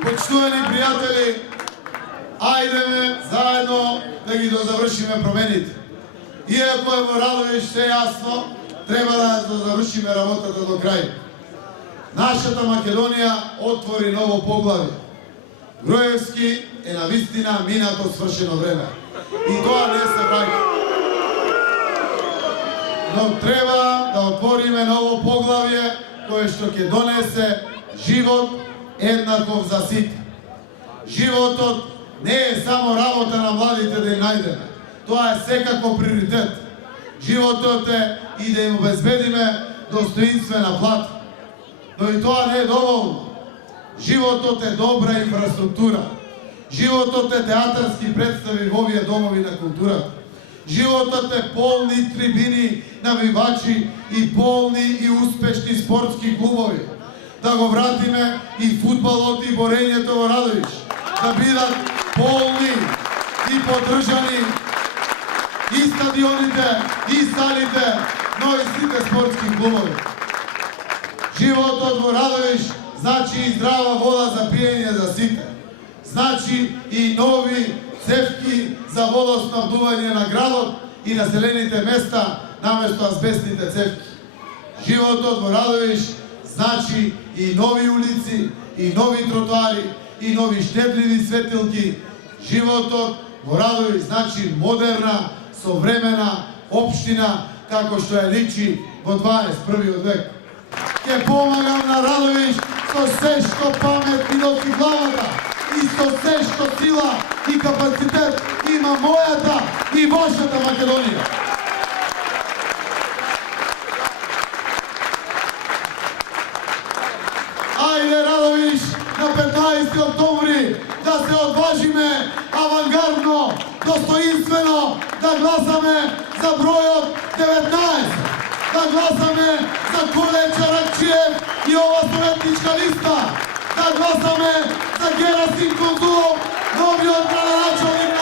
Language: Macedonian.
Почитувани приятели, ајдеме заедно да ги дозавршиме промените. Иако е во Радовиш се јасно, треба да завршиме работата до крај. Нашата Македонија отвори ново поглавје. Груевски е на вистина минато свршено време. И тоа не се праќа. Но треба да отвориме ново поглавје кое што ќе донесе живот еднаков за сите. Животот не е само работа на младите да им најдеме. Тоа е секако приоритет. Животот е и да им обезбедиме достоинствена плата. Но и тоа не е доволно. Животот е добра инфраструктура. Животот е театарски представи во овие домови на културата. Животот е полни трибини, навивачи и полни и успешни спортски клубови. Да го вратиме и фудбалот и борењето во Радовиш. Да бидат полни и поддржани и стадионите, и салите, но и сите спортски клубови. Животот во Радовиш значи и здрава вода за пиење за сите. Значи и нови цевки за водоснабдување на градот и населените места наместо азбестните цевки. Животот во Радовиш значи и нови улици, и нови тротоари, и нови штедливи светилки. Животот во Радовиш значи модерна, современа општина, како што ја личи во 21. век. Ќе помагам на Радовиш со се што памет ми носи главата и со се што сила и капацитет има мојата и вашата Македонија. Ајде Радовиш на 15 октомври да се одважиме авангардно, достоинствено да гласаме за бројот 19. Да гласаме за Коле Чаракчиев и ова советничка листа. Да гласаме за Герасим Конзулов, новиот градоначалник на